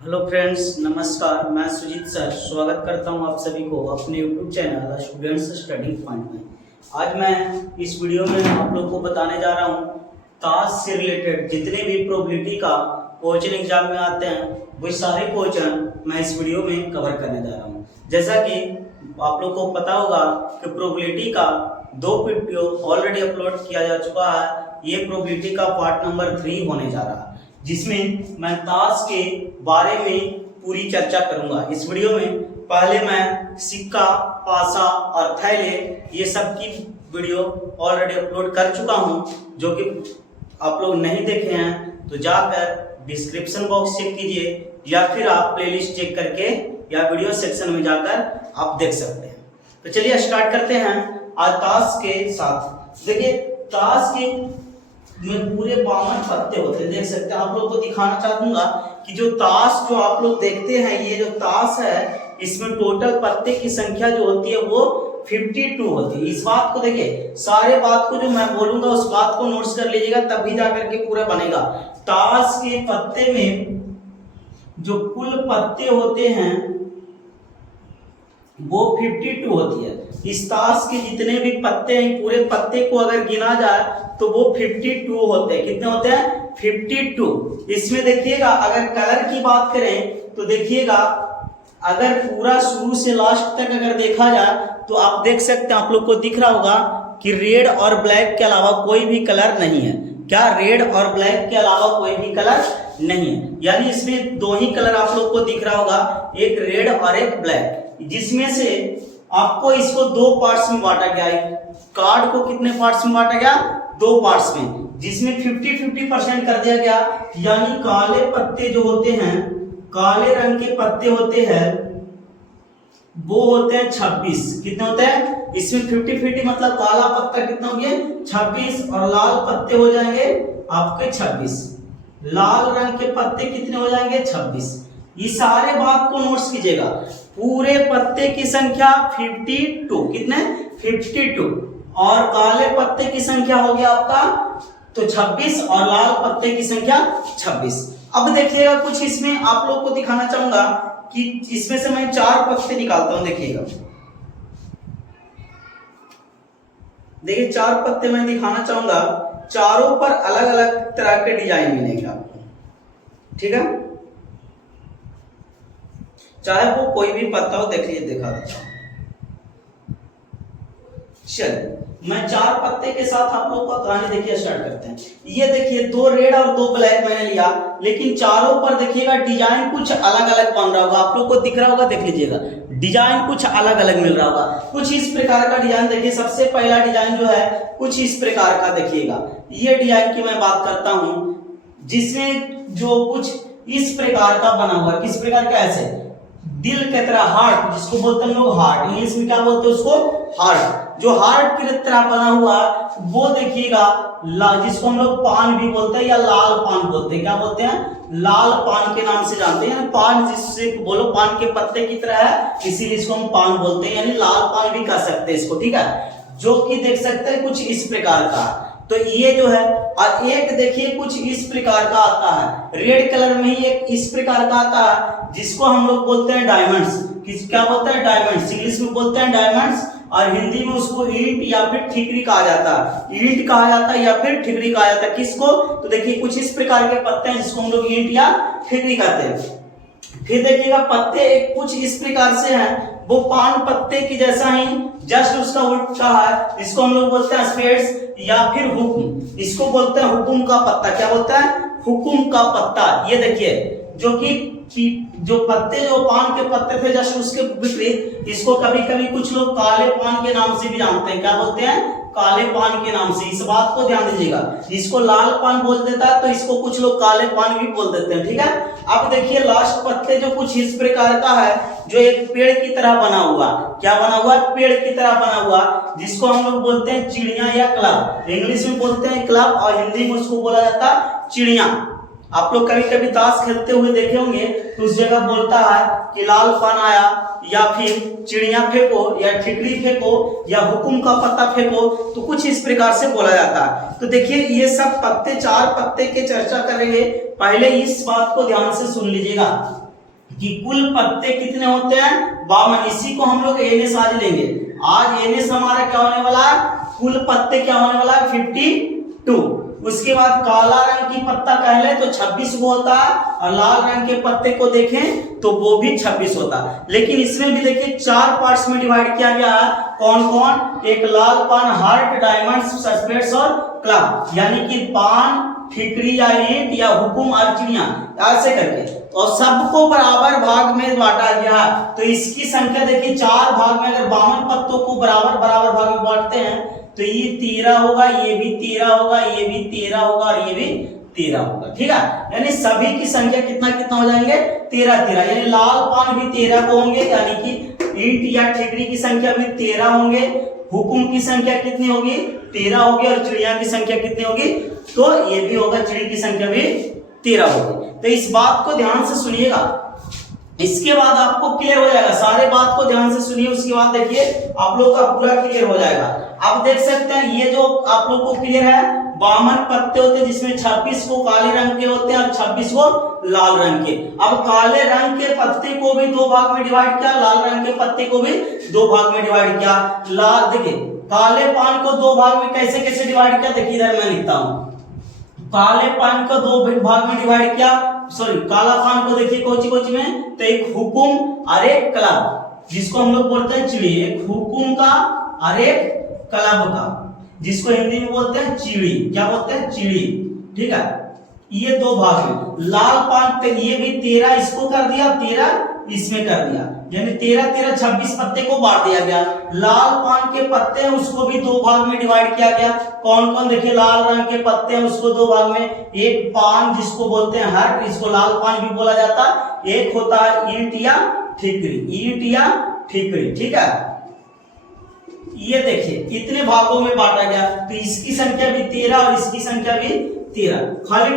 Hello friends, नमस्कार। मैं Sujit sir स्वागत करता हूं आप सभी को अपने YouTube channel students study point में। आज मैं इस वीडियो में आप लोग को बताने जा रहा हूं ताश से रिलेटेड जितने भी प्रोबेबिलिटी का क्वेश्चन एग्जाम में आते हैं वो सारे क्वेश्चन मैं इस वीडियो में कवर करने जा रहा हूं। जैसा कि आप लोग को पता होगा कि प्रोबेबिलिटी का 2 वीडियो ऑलरेडी अपलोड किया जा चुका है। ये प्रोबेबिलिटी का पार्ट नंबर 3 होने जा रहा है, जिसमें मैं ताश के बारे में पूरी चर्चा करूंगा। इस वीडियो में पहले मैं सिक्का, पासा और थैले ये सब की वीडियो ऑलरेडी अपलोड कर चुका हूं, जो कि आप लोग नहीं देखे हैं तो जाकर डिस्क्रिप्शन बॉक्स चेक कीजिए या फिर आप प्लेलिस्ट चेक करके या वीडियो सेक्शन में जाकर आप देख सकते हैं। तो चलिए स्टार्ट करते हैं आज ताश के साथ। देखिए, ताश के में पूरे 52 पत्ते होते हैं, देख सकते हैं। आप लोग को दिखाना चाहूंगा कि जो ताश जो आप लोग देखते हैं, ये जो ताश है इसमें टोटल पत्ते की संख्या जो होती है वो 52 होती है। इस बात को देखिए, सारे बात को जो मैं बोलूंगा उस बात को नोट्स कर लीजिएगा, तभी जाकर के पूरा बनेगा। ताश के पत्ते में जो कुल पत्ते होते हैं वो 52 होती है। इस ताश के जितने भी पत्ते हैं, पूरे पत्ते को अगर गिना जाए तो वो 52 होते हैं। कितने होते हैं? 52। इसमें देखिएगा, अगर कलर की बात करें तो देखिएगा, अगर पूरा शुरू से लास्ट तक अगर देखा जाए तो आप देख सकते हैं, आप लोग को दिख रहा होगा कि रेड और ब्लैक के अलावा कोई भी कलर नहीं है। क्या? रेड और ब्लैक के अलावा कोई भी कलर नहीं है। यानी इसमें 2 ही कलर आप लोग को दिख रहा होगा, एक रेड और एक ब्लैक, जिसमें से आपको इसको 2 पार्ट्स में बांटा गया है। कार्ड को कितने पार्ट्स में बांटा गया? 2 पार्ट्स में, जिसमें 50-50% कर दिया गया। यानी काले पत्ते जो होते हैं, काले रंग के पत्ते होते हैं वो होते हैं 26। कितने होते हैं? इसमें 50-50 मतलब काला पत्ता कितना हो गया? 26, और लाल पत्ते हो जाएंगे आपके 26। लाल रंग के पत्ते कितने हो जाएंगे? 26। ये सारे बात को नोट्स कीजिएगा। पूरे पत्ते की संख्या 52। कितने? 52। और काले पत्ते की संख्या हो गया आपका तो 26, और लाल पत्ते की संख्या 26। अब देखिएगा, कुछ इसमें आप लोग को दिखाना चाहूंगा कि इसमें से मैं 4 पत्ते निकालता हूं। देखिएगा, देखिए 4 पत्ते मैं दिखाना चाहूंगा। चारों पर अलग अलग तरह के डिजाइन मिलेंगे आपको, ठीक है? चाहे वो कोई भी पत्ता हो, देख लीजिए, दिखा देता हूं। चलिए, मैं 4 पत्ते के साथ आप लोग का कहानी देखिए स्टार्ट करते हैं। ये देखिए, 2 रेड और 2 ब्लैक मैंने लिया, लेकिन चारों पर देखिएगा डिजाइन कुछ अलग अलग बन रहा होगा। आप लोग को दिख रहा होगा, देख लीजिएगा, डिजाइन कुछ अलग अलग मिल रहा होगा। कुछ इस प्रकार का डिजाइन देखिए, सबसे पहला डिजाइन जो है कुछ इस प्रकार का देखिएगा। ये डिजाइन की मैं बात करता हूं, जिसमें जो कुछ इस प्रकार का बना हुआ है। किस प्रकार का? ऐसे दिल की तरह, हार्ट जिसको बोलते हैं लोग, हार्ट इंग्लिश में क्या बोलते हैं उसको? हार्ट। जो हार्ट की तरह बना हुआ वो देखिएगा, जिसको हम लोग पान भी बोलते हैं या लाल पान बोलते हैं। क्या बोलते हैं? लाल पान के नाम से जानते हैं। पान जिससे बोलो पान के पत्ते की तरह है, इसीलिए इसको हम पान बोलते हैं, यानी लाल पान भी कह सकते हैं इसको, ठीक है? जो कि देख सकते हैं कुछ इस प्रकार का। तो ये जो है, और एक देखिए कुछ इस प्रकार का आता है, रेड कलर में ही एक इस प्रकार का आता है, जिसको हम लोग बोलते हैं डायमंड्स। क्या बोलते हैं? डायमंड्स। इंग्लिश में बोलते हैं डायमंड्स, और हिंदी में उसको ईंट या फिर ठिकरी कहा जाता है। ईंट कहा जाता है या फिर ठिकरी कहा जाता है। किसको? तो देखिए, कुछ इस प्रकार के पत्ते हैं जिसको हम लोग ईंट या ठिकरी कहते हैं। फिर देखिएगा, पत्ते एक कुछ इस प्रकार से हैं, वो पान पत्ते की जैसा ही जस्ट उसका उल्टा है। इसको हम लोग बोलते हैं स्पेड्स या फिर हुकुम। इसको बोलते हैं हुकुम का पत्ता। क्या बोलता है? हुकुम का पत्ता। ये देखिए, जो कि जो पत्ते जो पान के पत्ते थे जस्ट उसके विपरीत, इसको कभी कभी कुछ लोग काले पान के नाम से भी जानते हैं। क्या बोलते हैं? काले पान के नाम से। इस बात को ध्यान दीजिएगा। इसको लाल पान बोल देता है तो इसको कुछ लोग काले पान भी बोल देते हैं, ठीक है? अब देखिए, लास्ट पत्ते जो कुछ इस प्रकार का है, जो एक पेड़ की तरह बना हुआ। क्या बना हुआ? पेड़ की तरह बना हुआ, जिसको हम लोग बोलते हैं चिड़िया या क्लब। इंग्लिश में बोलते हैं क्लब, और हिंदी में उसको बोला जाता है चिड़िया। आप लोग कभी कभी ताश खेलते हुए देखे होंगे तो उस जगह बोलता है कि लाल पान आया, या फिर चिड़िया फेंको, या ठिकरी फेंको, या हुकुम का पत्ता फेंको, तो कुछ इस प्रकार से बोला जाता है। तो देखिए, ये सब पत्ते 4 पत्ते के चर्चा करेंगे। पहले इस बात को ध्यान से सुन लीजिएगा कि कुल पत्ते कितने होते हैं 52। इसी को हम लोग एन एस आज लेंगे। आज एन एस हमारा क्या होने वाला है, कुल पत्ते क्या होने वाला है 52। उसके बाद काला रंग की पत्ता कह ले तो 26 वो होता है, और लाल रंग के पत्ते को देखें तो वो भी 26 होता है। लेकिन इसमें भी देखिए 4 पार्ट्स में डिवाइड किया गया है। कौन कौन, एक लाल पान, हार्ट, डायमंड, सस्पेंस और क्लब, यानी कि पान, ठिकरी या ईंट या हुकुम और चिड़िया, ऐसे करके, और सबको बराबर भाग में बांटा गया। तो इसकी संख्या देखिए 4 भाग में, अगर 52 पत्तों को बराबर बराबर भाग में बांटते हैं तो ये 13 होगा, ये भी 13 होगा, ये भी 13 होगा और ये भी 13 होगा। ठीक है, यानी सभी की संख्या कितना कितना हो जाएंगे 13 13, यानी लाल पान भी 13 को होंगे, यानी कि ईंट या ठिकरी की संख्या भी 13 होंगे, हुकुम की संख्या कितनी होगी 13 होगी, और चिड़िया की संख्या कितनी होगी, तो ये भी होगा, चिड़ी की संख्या भी 13 होगी। तो इस बात को ध्यान से सुनिएगा, इसके बाद आपको क्लियर हो जाएगा। सारे बात को ध्यान से सुनिए, उसके बाद देखिए आप लोग का पूरा क्लियर हो जाएगा। आप देख सकते हैं ये जो आप लोग को क्लियर है, 52 पत्ते होते हैं जिसमें 26 को काले रंग के होते हैं और 26 को लाल रंग के। अब काले रंग के पत्ते को भी 2 भाग में डिवाइड किया, लाल रंग के पत्ते को भी 2 भाग में डिवाइड किया। लाल देखिए काले पान को 2 भाग में कैसे कैसे डिवाइड किया, देखिए इधर मैं लिखता हूं। काले पान को 2 भाग में डिवाइड किया, सॉरी काला पान को देखिए कोची कोची में, तो एक हुकुम और एक क्लब, जिसको हम लोग बोलते हैं चिड़ी, एक हुकुम का और एक क्लब का, जिसको हिंदी में बोलते हैं चिड़ी। क्या बोलते हैं, चिड़ी। ठीक है, ये 2 भाग में। लाल पान पे ये भी 13 इसको कर दिया, 13 इसमें कर दिया, यानी 13 13 26 पत्ते को बांट दिया गया। लाल पान के पत्ते हैं उसको भी 2 भाग में डिवाइड किया गया। कौन कौन, देखिए लाल रंग के पत्ते हैं उसको 2 भाग में, एक पान जिसको बोलते हैं हर्ट, इसको लाल पान भी बोला जाता, एक होता है ईंट या ठिकरी, ईंट या ठिकरी। ठीक है, ये देखिए इतने भागों में बांटा गया, तो इसकी संख्या भी 13 और इसकी संख्या भी 13। खाली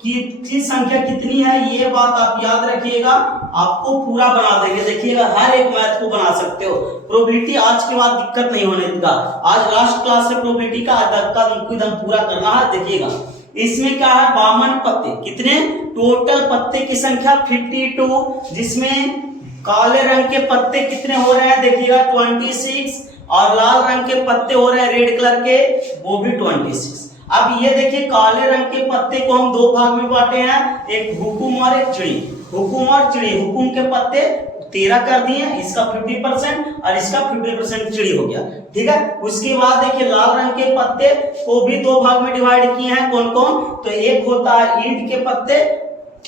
की संख्या कितनी है ये बात आप याद रखिएगा, आपको पूरा बना देंगे। देखिएगा हर एक मैथ को बना सकते हो। प्रोबेबिलिटी आज के बाद दिक्कत नहीं होने देगा, आज लास्ट क्लास से प्रोबेबिलिटी का एकदम पूरा करना है। देखिएगा इसमें क्या है, 52 पत्ते, कितने टोटल पत्ते की संख्या 52, जिसमें काले रंग के पत्ते कितने हो रहे हैं, देखिएगा 26, और लाल रंग के पत्ते हो रहे हैं रेड कलर के, वो भी 26। अब ये देखिए काले रंग के पत्ते को हम 2 भाग में बांटे हैं, एक हुकुम और एक चिड़ी। हुकुम और चिड़ी, हुकुम के पत्ते 13 कर दिए, इसका 50% और इसका 50% चिड़ी हो गया। ठीक है, उसके बाद देखिए लाल रंग के पत्ते को भी 2 भाग में डिवाइड किए हैं। कौन कौन, तो एक होता है ईंट के पत्ते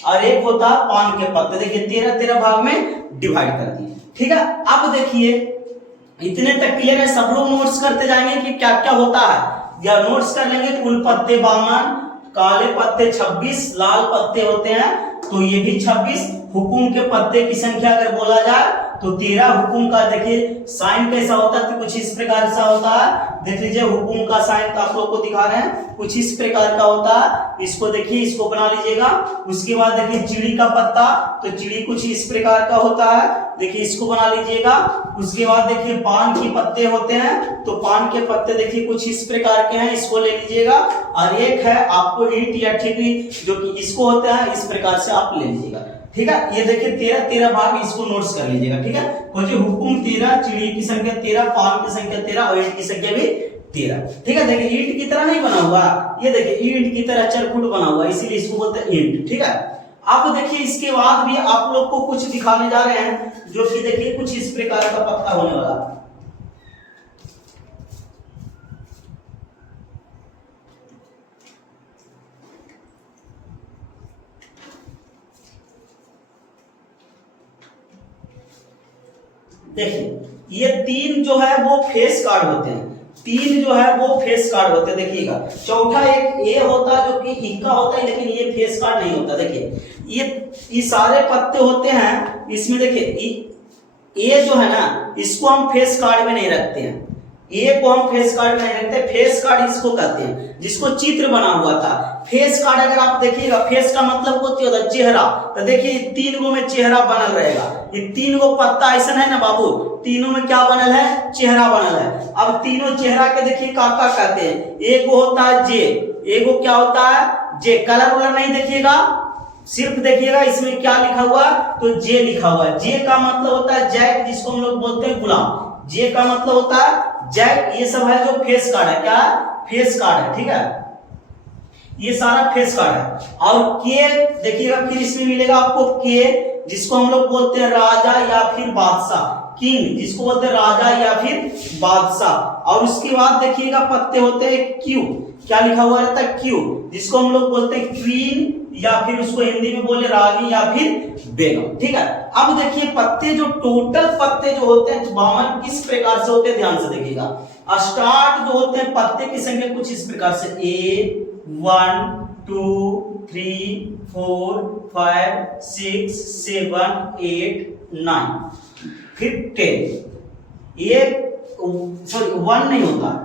और एक होता है पान के पत्ते। देखिए 13 13 भाग में डिवाइड कर दिए। ठीक है, अब देखिए इतने तक क्लियर है, सब लोग नोट्स करते जाएंगे कि क्या क्या होता है, या नोट्स कर लेंगे। कुल पत्ते 52, काले पत्ते 26, लाल पत्ते होते हैं तो ये भी 26। हुकुम के पत्ते की संख्या अगर बोला जाए तो 13। हुकुम का देखिए साइन कैसा होता है, तो कुछ इस प्रकार से होता है। देख लीजिए हुकुम का साइन आप लोग को दिखा रहे हैं, कुछ इस प्रकार का होता है। इसको देखिए, इसको बना लीजिएगा। उसके बाद देखिए चिड़ी का पत्ता, तो चिड़ी कुछ इस प्रकार का होता है, देखिए इसको बना लीजिएगा। उसके बाद देखिए पान के पत्ते होते हैं, तो पान के पत्ते देखिए कुछ इस प्रकार के हैं, इसको ले लीजिएगा। और एक है आपको ईंट या ठिकरी, जो कि इसको होता है, इस प्रकार से आप ले लीजिएगा। ठीक है, ये देखिए 13 13 भाग, इसको नोट्स कर लीजिएगा। ठीक है, खोजिए हुकुम 13, चिड़ी की संख्या 13, पान की संख्या 13 और ईंट की संख्या भी 13। ठीक है, देखिए ईंट की तरह नहीं बना हुआ, ये देखिए ईंट की तरह चरखुट बना हुआ, इसीलिए इसको बोलते हैं ईंट। ठीक है, अब देखिए इसके बाद भी आप लोग को कुछ दिखाने जा रहे हैं, जो कि देखिए कुछ इस प्रकार का पत्ता होने वाला। देखिए ये 3 जो है वो फेस कार्ड होते हैं, 3 जो है वो फेस कार्ड होते हैं। देखिएगा चौथा एक ए होता है जो कि इक्का होता है, लेकिन ये फेस कार्ड नहीं होता। देखिए ये सारे पत्ते होते हैं, इसमें देखिए ए जो है ना, इसको हम फेस कार्ड में नहीं रखते हैं, ए को हम फेस कार्ड में नहीं रखते। फेस कार्ड इसको कहते हैं जिसको चित्र बना हुआ था। फेस कार्ड अगर आप देखिएगा, फेस का मतलब होता है चेहरा, तो देखिए 3 गो में चेहरा बनल रहेगा। ये 3 गो पत्ता ऐसा है ना बाबू, तीनों में क्या बनल है, चेहरा बनल है। अब तीनों चेहरा के देखिए काका कहते हैं, एक होता है जे, एक क्या होता है जे, कलर वलर नहीं देखिएगा, सिर्फ देखिएगा इसमें क्या लिखा हुआ, तो जे लिखा हुआ है। जे का मतलब होता है जैक, जिसको हम लोग बोलते हैं गुलाम। जे का मतलब होता है जैक। ये सब है जो फेस कार्ड है, क्या फेस कार्ड है, ठीक है, ये सारा फेस कार्ड है। और के देखिएगा फिर इसमें मिलेगा आपको के, जिसको हम लोग बोलते हैं राजा या फिर बादशाह, किंग जिसको बोलते हैं राजा या फिर बादशाह। और उसके बाद देखिएगा पत्ते होते हैं क्यू, क्या लिखा हुआ रहता है क्यू, जिसको हम लोग बोलते हैं क्वीन या फिर उसको हिंदी में बोले रानी या फिर बेगम, ठीक है। अब देखिए पत्ते जो टोटल पत्ते जो होते हैं 52 किस प्रकार से होते हैं, ध्यान से देखिएगा। स्टार्ट जो होते हैं पत्ते की संख्या कुछ इस प्रकार से, ए 1 2 3 4 5 6 7 8 9 फिर 10। ये सॉरी 1 नहीं होता,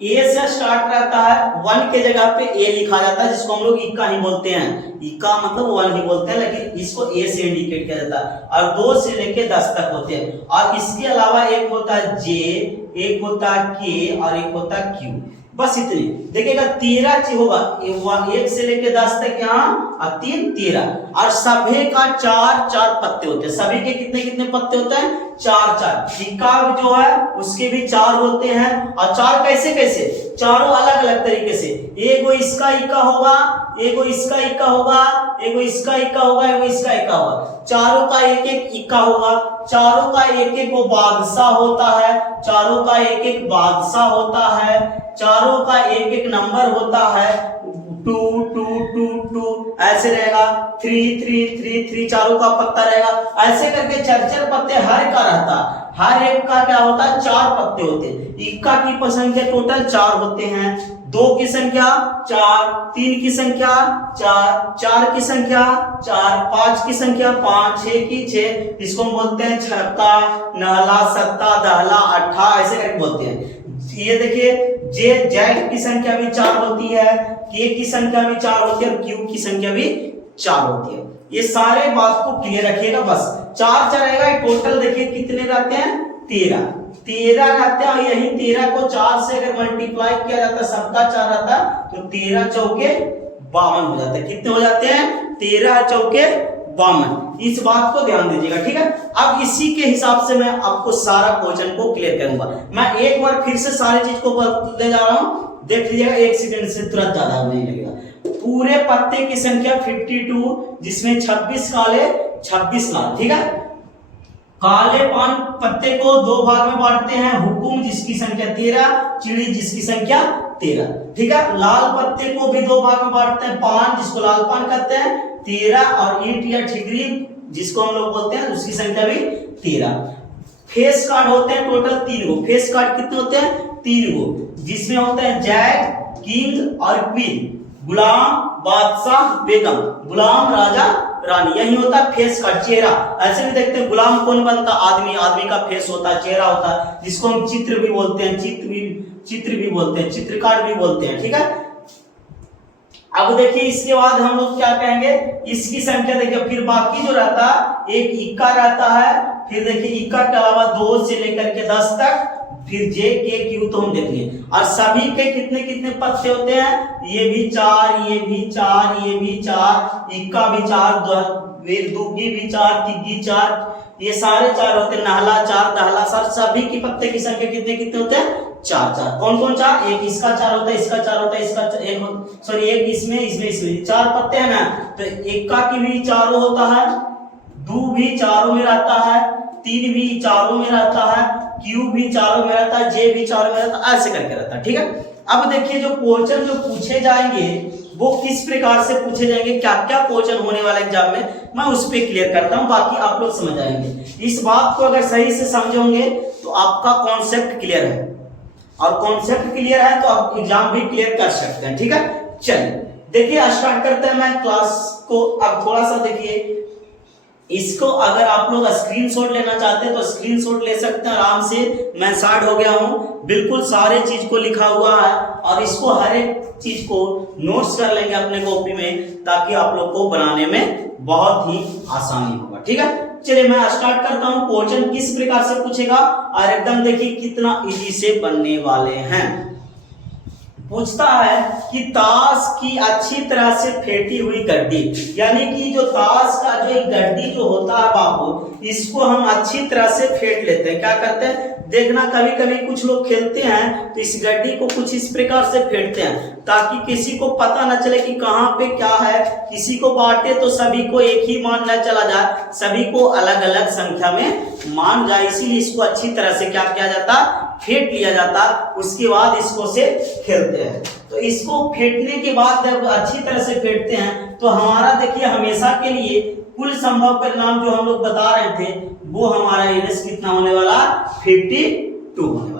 ए से स्टार्ट रहता है, 1 के जगह पे ए लिखा जाता है, जिसको हम लोग इक्का ही बोलते हैं। इक्का मतलब 1 ही बोलते हैं, लेकिन इसको ए से इंडिकेट किया जाता है। और 2 से लेके 10 तक होते हैं। और इसके अलावा एक होता है जे, एक होता है के और एक होता है क्यू। बस इतनी देखिएगा 13 चीज होगा, 1 से लेके 10 तक यहाँ और 3 13। और सभी का 4 पत्ते होते हैं। सभी के कितने कितने पत्ते होते हैं, 4 इक्का जो है उसके भी 4 होते हैं। और 4 कैसे कैसे, चारों अलग अलग तरीके से। एगो इसका इक्का होगा, एगो इसका इक्का होगा, एगो इसका इक्का होगा, एगो इसका इक्का होगा। चारों का एक एक इक्का होगा, चारों का एक एक वो बादशाह होता है, चारों का एक एक बादशाह होता है, चारों का एक एक नंबर होता है, 2 2 2 2 ऐसे रहेगा, 3 3 3 3 चारों का पत्ता रहेगा। ऐसे करके 4 पत्ते हर का रहता है। हर एक का क्या होता है, 4 पत्ते होते हैं। इक्का की संख्या टोटल 4 होते हैं, 2 की संख्या 4, 3 की संख्या 4, 4 की संख्या 4, 5 की संख्या 5, 6 की 6, इसको हम बोलते हैं छक्का, नहला, सत्ता, दहला, अट्ठा, ऐसे करके बोलते हैं। ये देखिए जे जैक की संख्या भी 4 होती है, के की संख्या भी 4 होती है और क्यू की संख्या भी 4 होती है। ये सारे बात को क्लियर रखिएगा। बस 4 रहेगा, टोटल देखिए कितने रहते हैं, 13 रहते हैं। और यही 13 को 4 से अगर मल्टीप्लाई किया जाता है, सबका 4 रहता है, तो 13 चौके 52 हो जाते हैं। कितने हो जाते हैं, 13 चौके 52। इस बात को ध्यान दीजिएगा, ठीक है। अब इसी के हिसाब से मैं आपको सारा क्वेश्चन को क्लियर करूंगा। मैं एक बार फिर से सारी चीज को ले जा रहा हूं, देख लीजिएगा, 1 सेकंड से तुरंत ज्यादा नहीं लगेगा। पूरे पत्ते की संख्या 52, जिसमें 26 काले 26 लाल, ठीक है। काले पान पत्ते को 2 भाग में बांटते हैं, हुकुम जिसकी संख्या 13, चिड़ी जिसकी संख्या 13, ठीक है। लाल पत्ते को भी 2 भाग में बांटते हैं, पान जिसको लाल पान कहते हैं 13, और ईंट या ठिगरी जिसको हम लोग बोलते हैं उसकी संख्या भी 13। फेस कार्ड होते हैं टोटल 3 गो। फेस कार्ड कितने होते हैं, 3 गो, जिसमें होते हैं जैक, किंग और क्वीन, गुलाम, बादशाह, बेगम। गुलाम, राजा, रानी, यही होता है फेस कार्ड। चेहरा ऐसे भी देखते हैं, गुलाम कौन बनता, आदमी, आदमी का फेस होता है, चेहरा होता है, जिसको हम चित्र भी बोलते हैं, चित्र भी बोलते हैं, चित्र कार्ड भी बोलते हैं, ठीक है। अब देखिए इसके बाद हम लोग क्या कहेंगे, इसकी संख्या देखिए, फिर बाकी जो रहता है एक इक्का रहता है, फिर देखिए इक्का के अलावा 2 से लेकर के 10 तक, फिर जे के क्यू तो हम देख लिए। और सभी के कितने कितने पत्ते होते हैं, ये भी 4, ये भी 4, ये भी 4, इक्का भी 4, दुग्गी भी 4, तिग्गी 4, ये सारे 4 होते हैं। नहला 4, दहला 4, सभी की पत्ते की संख्या कितने कितने होते हैं, 4। कौन कौन 4, एक इसका 4 होता है, इसका 4 होता है, इसका एक इसमें 4 पत्ते हैं ना, तो इक्का की भी 4 होता है, दो भी 4 में रहता है, 3 भी 4 में रहता है, क्यू भी 4 में रहता है, जे भी 4 में रहता है, ऐसे करके रहता है, ठीक है। अब देखिए जो क्वेश्चन जो पूछे जाएंगे वो किस प्रकार से पूछे जाएंगे, क्या क्या क्वेश्चन होने वाला एग्जाम में, मैं उस पर क्लियर करता हूं, बाकी आप लोग समझ आएंगे। इस बात को अगर सही से समझोगे तो आपका कॉन्सेप्ट क्लियर है, और कॉन्सेप्ट क्लियर है तो आप एग्जाम भी क्लियर कर सकते हैं, ठीक है। चलिए देखिए स्टार्ट करते हैं मैं क्लास को। अब थोड़ा सा देखिए इसको, अगर आप लोग स्क्रीनशॉट लेना चाहते हैं तो स्क्रीनशॉट ले सकते हैं आराम से। मैं स्टार्ट हो गया हूं, बिल्कुल सारे चीज को लिखा हुआ है, और इसको हर एक चीज को नोट्स कर लेंगे अपने कॉपी में, ताकि आप लोग को बनाने में बहुत ही आसानी होगा, ठीक है। चलिए मैं स्टार्ट करता हूं। क्वेश्चन किस प्रकार से पूछेगा, और एकदम देखिए कितना इजी से बनने वाले हैं। पूछता है कि ताश की अच्छी तरह से फेंटी हुई गड्डी, यानी कि जो ताश का जो एक गड्डी जो होता है बाबू, इसको हम अच्छी तरह से फेंट लेते हैं। क्या करते हैं, देखना कभी कभी कुछ लोग खेलते हैं तो इस गड्डी को कुछ इस प्रकार से फेंटते हैं ताकि किसी को पता न चले कि कहाँ पे क्या है, किसी को बांटे तो सभी को एक ही मान न चला जाए, सभी को अलग अलग संख्या में मान जाए, इसीलिए इसको अच्छी तरह से क्या किया जाता, फेंट लिया जाता। उसके बाद इसको से खेलते हैं। तो इसको फेंटने के बाद जब अच्छी तरह से फेंटते हैं तो हमारा देखिए हमेशा के लिए कुल संभव परिणाम जो हम लोग बता रहे थे वो हमारा एनएस कितना होने वाला, 52 होने वाला।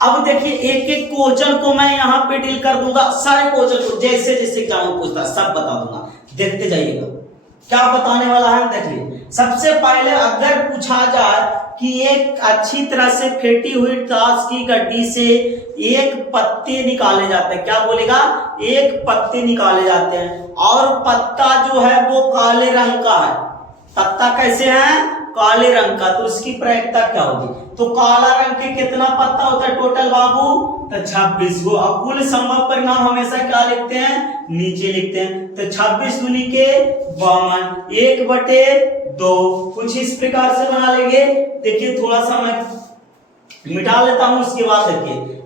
अब देखिए एक एक क्वेश्चन को मैं यहाँ पे डील कर दूंगा, सारे क्वेश्चन को जैसे जैसे एग्जाम में पूछता सब बता दूंगा, देखते जाइएगा क्या बताने वाला है। देखिए सबसे पहले अगर पूछा जाए कि एक अच्छी तरह से फेंटी हुई ताश की गड्डी से एक पत्ते निकाले जाते हैं, क्या बोलेगा, एक पत्ते निकाले जाते हैं और पत्ता जो है वो काले रंग का है। पत्ता कैसे है, काले रंग का, तो उसकी प्रायिकता क्या होगी, तो काला रंग के कितना पत्ता होता है टोटल बाबू, तो 26 गो। अब कुल संभव परिणाम हमेशा क्या लिखते हैं, नीचे लिखते हैं, तो 26 दूनी के 52, 1/2 कुछ इस प्रकार से बना लेंगे। देखिए थोड़ा सा मैं मिटा लेता हूं, उसके बाद देखिए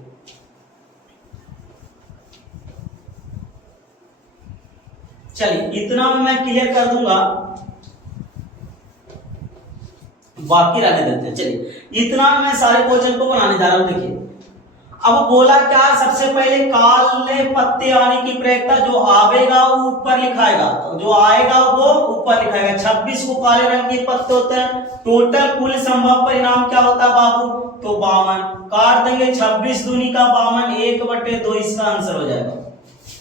चलिए इतना मैं क्लियर कर दूंगा, बाकी रहने देते हैं। चलिए इतना मैं सारे क्वेश्चन को बनाने जा रहा हूं। देखिए अब बोला क्या, सबसे पहले काले पत्ते आने की प्रायिकता, जो आवेगा वो ऊपर लिखाएगा, जो आएगा वो ऊपर लिखाएगा। 26 को काले रंग के पत्ते होते हैं, टोटल कुल संभव परिणाम क्या होता है बाबू, तो 52, काट देंगे 26 दूनी का 52, 1/2 इसका आंसर हो जाएगा।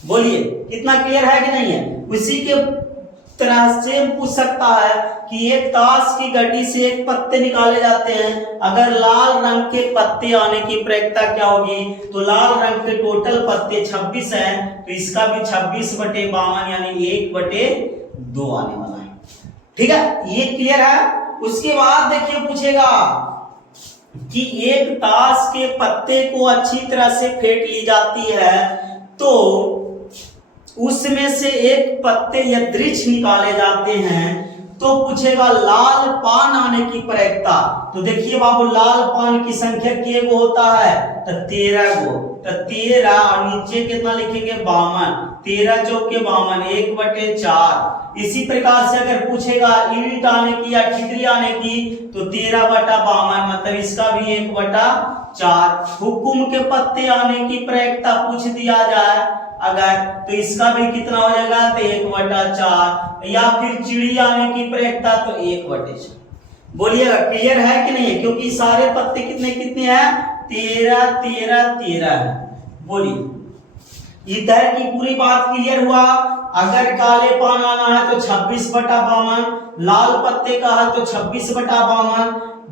बोलिए कितना क्लियर है कि नहीं है। उसी के तरह से पूछ सकता है कि एक ताश की गड्डी से एक पत्ते निकाले जाते हैं, अगर लाल रंग के पत्ते आने की प्रायिकता क्या होगी, तो लाल रंग के टोटल पत्ते 26 हैं, तो इसका भी 26/52 यानी 1/2 आने वाला है। ठीक है, ये क्लियर है। उसके बाद देखिए पूछेगा कि एक ताश के पत्ते को अच्छी तरह से फेंट ली जाती है तो उसमें से एक पत्ते या वृक्ष निकाले जाते हैं, तो पूछेगा लाल पान आने की प्रायिकता। तो देखिए बाबू लाल पान की संख्या के गो होता है, तो 13 गो, तो 13 और नीचे कितना लिखेंगे 52, 13 चौके 52, 1/4। इसी प्रकार से अगर पूछेगा ईंट आने की या ठिकरी आने की, तो 13/52 मतलब इसका भी 1/4। हुकुम के पत्ते आने की प्रायिकता पूछ दिया जाए अगर, तो इसका भी कितना हो जाएगा, तो 1/4। या फिर चिड़ी आने की प्रायिकता तो 1/4। बोलिएगा क्लियर है कि नहीं है, क्योंकि सारे पत्ते कितने कितने हैं, 13 13 13 है। बोलिए इधर की पूरी बात क्लियर हुआ। अगर काले पान आना है तो 26/52, लाल पत्ते का है तो 26/52,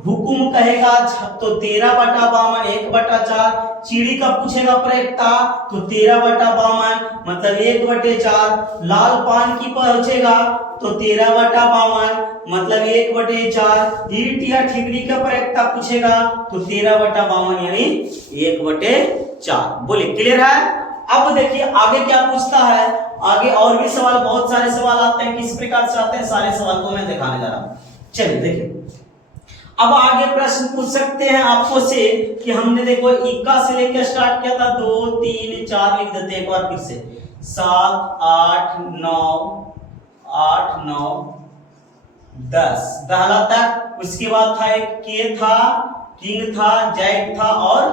हुकुम कहेगा तो 13/52, 1/4। चिड़ी का पूछेगा प्रायिकता तो 13/52 मतलब 1/4। लाल पान की पूछेगा तो 13/52 मतलब 1/4। ईंट या ठिकरी का प्रायिकता पूछेगा तो 13/52 यानी 1/4। बोलिए क्लियर है। अब देखिए आगे क्या पूछता है, आगे और भी सवाल, बहुत सारे सवाल आते हैं, किस प्रकार से आते हैं सारे सवाल को मैं दिखाने जा रहा हूं। चलिए देखिए अब आगे प्रश्न पूछ सकते हैं आपको से कि हमने देखो इक्का से लेकर स्टार्ट किया था, 2 3 4 लिख देते हैं एक बार फिर से, 7 8 9 8 9 10 दहला तक। उसके बाद था एक के था, किंग था, जैक था और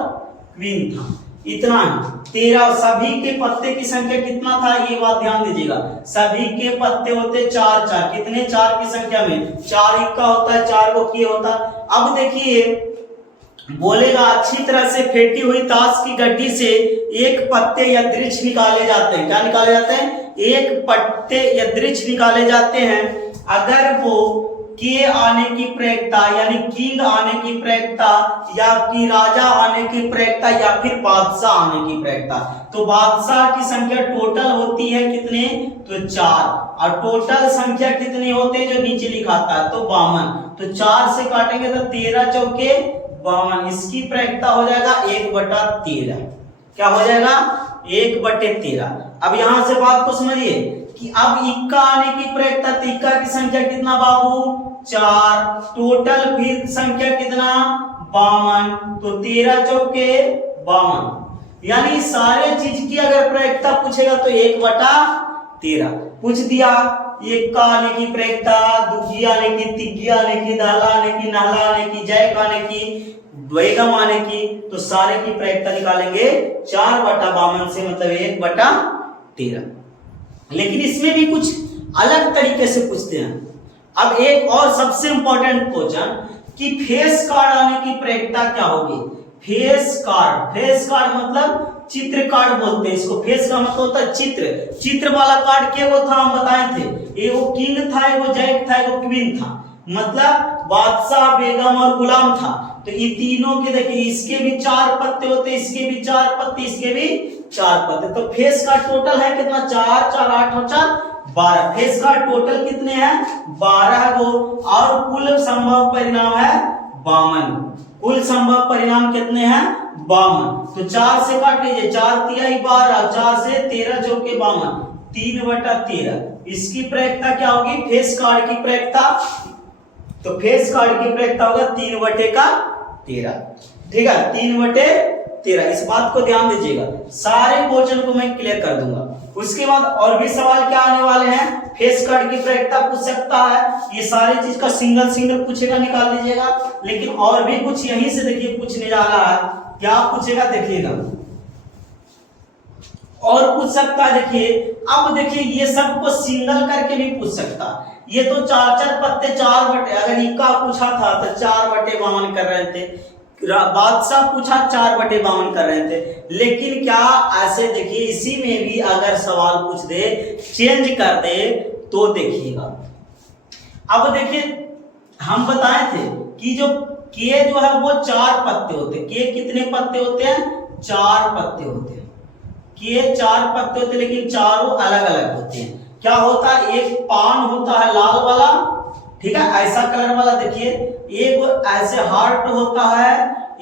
क्वीन था, इतना ही 13। सभी के पत्ते की संख्या कितना था, ये बात ध्यान दीजिएगा, सभी के पत्ते होते 4 4, कितने 4 की संख्या में 4 इक्का होता है, 4 को के होता है। अब देखिए बोलेगा अच्छी तरह से फेंटी हुई ताश की गड्डी से एक पत्ते या वृक्ष निकाले जाते हैं, क्या निकाले जाते हैं, एक पत्ते या वृक्ष निकाले जाते हैं अगर वो के आने की प्रायिकता यानी किंग आने की प्रायिकता या कि राजा आने की प्रायिकता या फिर बादशाह आने की प्रायिकता। तो बादशाह की संख्या टोटल होती है कितने, तो 4, और टोटल संख्या कितनी होते हैं जो नीचे लिखाता है तो 52। तो 4 से काटेंगे तो 13 चौके 52, इसकी प्रायिकता हो जाएगा 1/13। क्या हो जाएगा 1/13। अब यहां से बात को समझिए कि अब इक्का आने की प्रयोगता, तो इक्का की संख्या कितना बाबू 4, टोटल फिर संख्या कितना 52, तो 13 चौके 52, यानी सारे चीज की अगर प्रयोगता पूछेगा तो 1/13 पूछ दिया। इक्का आने की प्रयोगता, दुखी आने की, तिग्गी आने की, दहला आने की, नहला आने की, जैक आने की, द्वैगम आने की, तो सारे की प्रयोगता निकालेंगे 4/52 से, मतलब 1/13। लेकिन इसमें भी कुछ अलग तरीके से पूछते हैं। अब एक और सबसे इंपॉर्टेंट क्वेश्चन कि फेस कार्ड आने की प्रयोगता क्या होगी। फेस कार्ड मतलब चित्र कार्ड बोलते हैं इसको। फेस का मतलब होता है चित्र वाला कार्ड क्या वो था हम बताए थे, एगो किंग था, एगो जैक था, एगो क्वीन था, मतलब बादशाह, बेगम और गुलाम था। तो ये तीनों के देखिए, इसके भी 4 पत्ते होते, इसके भी 4 पत्ते, इसके भी 4 पत्ते। तो फेस का टोटल है कितना 4 4 8 और 4 12। फेस का टोटल कितने हैं 12 गो, और कुल संभव परिणाम है 52। कुल संभव परिणाम कितने हैं 52। तो 4 से काट लीजिए, 4 तिहाई 12, 4 से 13 चौके 52, 3/13। इसकी प्रयोगता क्या होगी फेस कार्ड की प्रयोगता, तो फेस कार्ड की प्रयोगता होगा 3/13। ठीक है 3/13। इस बात को ध्यान दीजिएगा, सारे क्वेश्चन को मैं क्लियर कर दूंगा। उसके बाद और भी सवाल क्या आने वाले हैं, फेस कार्ड की प्रयोगता पूछ सकता है, ये सारी चीज का सिंगल पूछेगा, निकाल लीजिएगा। लेकिन और भी कुछ यहीं से देखिए पूछने जा रहा है, क्या पूछेगा देखिएगा, और पूछ सकता है। देखिए अब देखिए ये सब को सिंगल करके भी पूछ सकता। ये तो 4 पत्ते 4 बटे, अगर इक्का पूछा था तो 4/52 कर रहे थे, बादशाह पूछा 4/52 कर रहे थे। लेकिन क्या ऐसे देखिए इसी में भी अगर सवाल पूछ दे, चेंज कर दे, तो देखिएगा। अब देखिए हम बताए थे कि जो के जो है वो 4 पत्ते होते हैं। के कितने पत्ते होते हैं 4 पत्ते होते हैं। के 4 पत्ते होते हैं, लेकिन चारों अलग अलग होते हैं। क्या होता है, एक पान होता है लाल वाला, ठीक है ऐसा कलर वाला, देखिए एक ऐसे हार्ट होता है,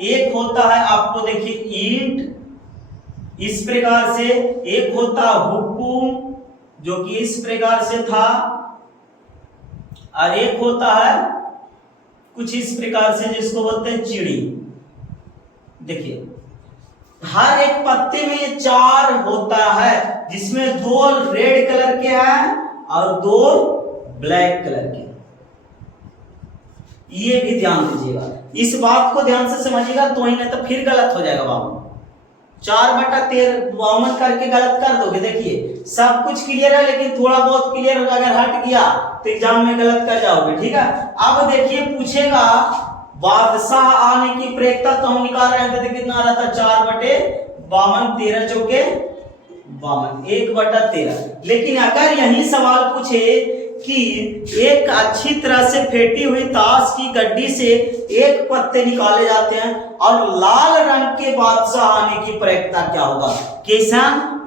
एक होता है आपको देखिए ईंट इस प्रकार से, एक होता है हुक्म जो कि इस प्रकार से था, और एक होता है कुछ इस प्रकार से जिसको बोलते हैं चिड़ी। देखिए हर एक पत्ते में ये 4 होता है, जिसमें 2 रेड कलर के हैं और 2 ब्लैक कलर के। ये भी ध्यान दीजिएगा, इस बात को ध्यान से समझिएगा, तो ही नहीं तो फिर गलत हो जाएगा बाबू। 4/52 करके गलत कर दोगे। देखिए सब कुछ क्लियर है, लेकिन थोड़ा बहुत क्लियर अगर हट गया तो एग्जाम में गलत कर जाओगे। ठीक है अब देखिए पूछेगा बादशाह आने की प्रयोगता, तो हम निकाल रहे थे कितना आ रहा था 4/52, 13 चौके 52, 1/13। लेकिन अगर यही सवाल पूछे कि एक अच्छी तरह से फेंटी हुई ताश की गड्डी से 1 पत्ते निकाले जाते हैं और लाल रंग के बादशाह आने की प्रयोगता क्या होगा, कैसा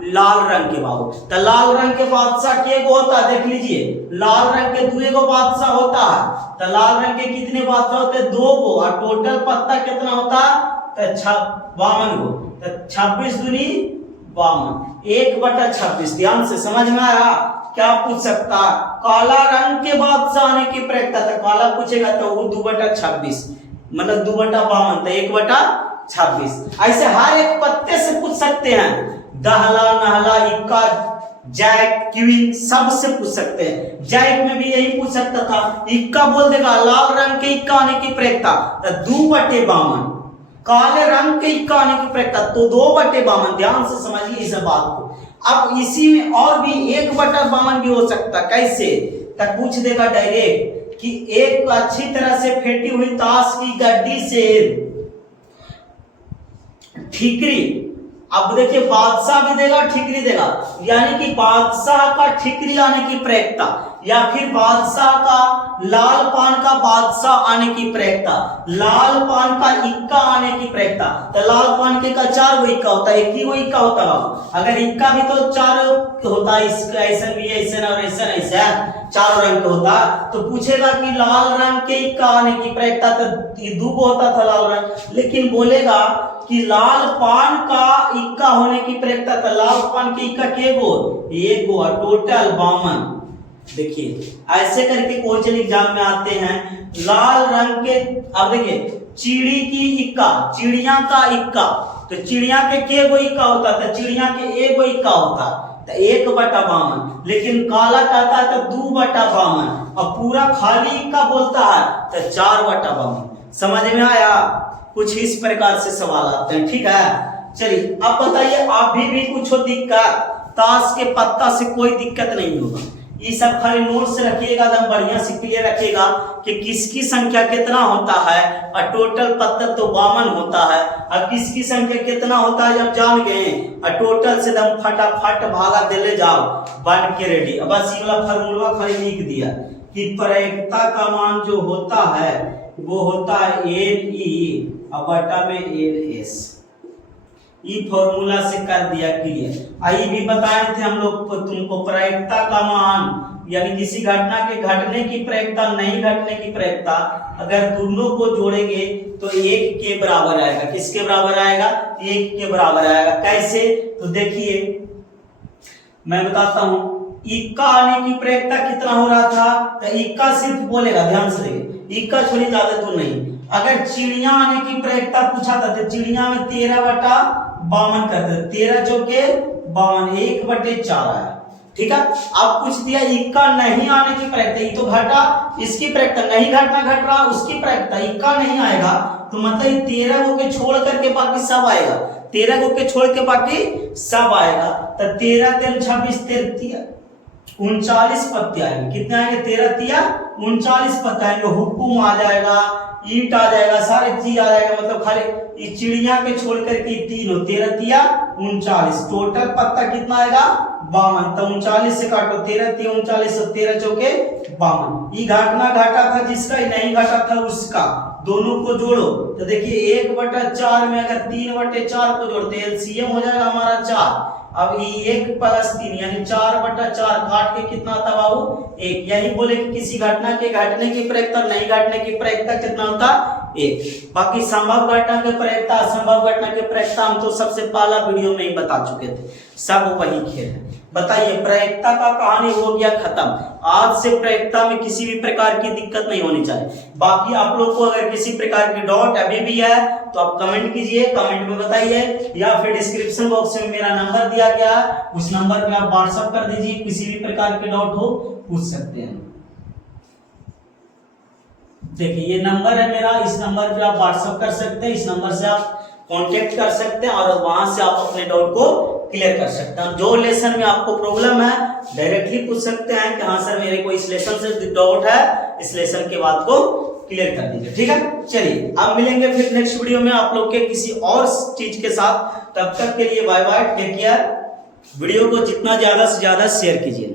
लाल रंग के बाबू। तो लाल रंग के बादशाह के गो होता है, देख लीजिए लाल रंग के 2 गो बादशाह होता है। तो लाल रंग के कितने बादशाह होते हैं 2 गो, और टोटल पत्ता कितना होता है तो 52 गो। तो 26 दूनी 52, 1/26। ध्यान से समझ में आया। क्या पूछ सकता, काला रंग के बादशाह आने की प्रयोगता, तो काला पूछेगा तो वो 2/26, मतलब 2/52, तो 1/26। ऐसे हर एक पत्ते से पूछ सकते हैं, दहला नहला इक्का जैक क्वीन सब से पूछ सकते हैं। जैक में भी यही पूछ सकता था, इक्का बोल देगा लाल रंग के इक्का आने की प्रयोगता तो 2/52, काले रंग के इक्का आने की प्रयोगता तो 2/52। ध्यान से समझिए इस बात को। अब इसी में और भी 1/52 भी हो सकता, कैसे तक पूछ देगा डायरेक्ट कि एक अच्छी तरह से फेंटी हुई ताश की गड्डी से ठीकरी, अब देखिए बादशाह भी देगा ठीकरी देगा, यानी कि बादशाह का ठीकरी आने की प्रयोगता, या फिर बादशाह का लाल पान का बादशाह आने की प्रयोगता, लाल पान का इक्का आने की प्रयोगता। तो लाल पान के का 4 गो इक्का होता है, एक ही गो इक्का होता है। अगर इक्का भी तो 4 होता है, इसका ऐसा भी ऐसा और ऐसा 4 रंग का होता। तो पूछेगा कि लाल रंग के इक्का आने की प्रयोगता, तो 2 गो होता था लाल रंग। लेकिन बोलेगा कि लाल पान का इक्का होने की प्रयोक्ता था, लाल पान के इक्का के गो, एक गो, टोटल 52। देखिए ऐसे करके क्वेश्चन एग्जाम में आते हैं। लाल रंग के, अब देखिए चिड़ी की इक्का, चिड़िया का इक्का, तो चिड़िया के गो इक्का होता था, चिड़िया के एक गो इक्का होता तो 1/52, लेकिन काला कहता है तो 2/52, और पूरा खाली इक्का बोलता है तो 4/52। समझ में आया? कुछ इस प्रकार से सवाल आते हैं, ठीक है। चलिए अब बताइए, अभी भी कुछ दिक्कत, ताश के पत्ता से कोई दिक्कत नहीं होगा, ये सब खाली नोट से रखिएगा, एकदम बढ़िया से क्लियर रखिएगा कि किसकी संख्या कितना होता है, और टोटल पत्ता तो 52 होता है, अब किसकी संख्या कितना होता है जब जान गए, और टोटल से एकदम फटाफट भागा दे ले जाओ, बन के रेडी। अब बस ये वाला फार्मूला खाली लिख दिया कि प्रयोक्ता का मान जो होता है वो होता है NE और बटा में NS। ये फॉर्मूला से कर दिया क्लियर। आई भी बताए थे हम लोग तुमको, प्रयोक्ता का मान यानी किसी घटना के घटने की प्रयोक्ता, नहीं घटने की प्रयोक्ता, अगर दोनों को जोड़ेंगे तो 1 के बराबर आएगा। किसके बराबर आएगा? 1 के बराबर आएगा। कैसे? तो देखिए मैं बताता हूं, इक्का आने की प्रयोक्ता कितना हो रहा था, तो इक्का सिर्फ बोलेगा, ध्यान से देखिए, इक्का छोड़िए, ज्यादा दूर नहीं। अगर चिड़िया आने की प्रयोक्ता पूछा था तो चिड़िया में 13/52 करते, 13 चौके 52, 1/4 आया, ठीक है। अब पूछ दिया इक्का नहीं आने की प्रयोक्ता, ये तो घटा, इसकी प्रयोक्ता नहीं घटना घट रहा, उसकी प्रयोक्ता इक्का नहीं आएगा, तो मतलब 13 को के छोड़ करके बाकी सब आएगा, 13 को के छोड़ के बाकी सब आएगा, तो 13 3 26 13 39 पत्ते आएंगे। कितने आएंगे? 13 तिया 39 पत्ते आएंगे। हुक्म आ जाएगा, ईंट आ जाएगा, सारी चीज आ जाएगा, मतलब खाली इस चिड़िया के छोड़ करके 3 हो, 13 तिया 39, टोटल पत्ता कितना आएगा? 52। तो 39 से काटो, 13 तिया 39, 13 चौके 52। ये घटना घटा था जिसका, नहीं घटा था उसका, दोनों को जोड़ो तो देखिए 1/4 में अगर 3/4 को जोड़ते एलसीएम हो जाएगा हमारा 4। अब ये 1 + 3 यानी 4/4 काट के कितना आता बाबू? 1। यही बोले कि किसी घटना के घटने की प्रयोक्ता, नहीं घटने की प्रयोक्ता कितना होता? 1। बाकी संभव घटना के प्रयोक्ता, असंभव घटना के प्रयोक्ता हम तो सबसे पहला वीडियो में ही बता चुके थे, सब वही खेल है। बताइए प्रयोक्ता का कहानी हो गया खत्म। आज से प्रयोक्ता में किसी भी प्रकार की दिक्कत नहीं होनी चाहिए। बाकी आप लोग को अगर किसी प्रकार की डाउट अभी भी है तो आप कमेंट कीजिए, कमेंट में बताइए, या फिर डिस्क्रिप्शन बॉक्स में मेरा नंबर दिया गया है, उस नंबर पे आप व्हाट्सएप कर दीजिए, किसी भी प्रकार के डाउट हो पूछ सकते हैं। देखिए ये नंबर है मेरा, इस नंबर पे आप व्हाट्सएप कर सकते हैं, इस नंबर से आप कांटेक्ट कर सकते हैं और वहां से आप अपने डाउट को क्लियर कर सकते हैं। जो लेसन में आपको प्रॉब्लम है डायरेक्टली पूछ सकते हैं कि हाँ सर मेरे को इस लेसन से डाउट है, इस लेसन के बाद को क्लियर कर दीजिए, ठीक है। चलिए अब मिलेंगे फिर नेक्स्ट वीडियो में आप लोग के किसी और चीज के साथ। तब तक के लिए bye bye, take care. Video को जितना ज्यादा से ज्यादा शेयर कीजिए।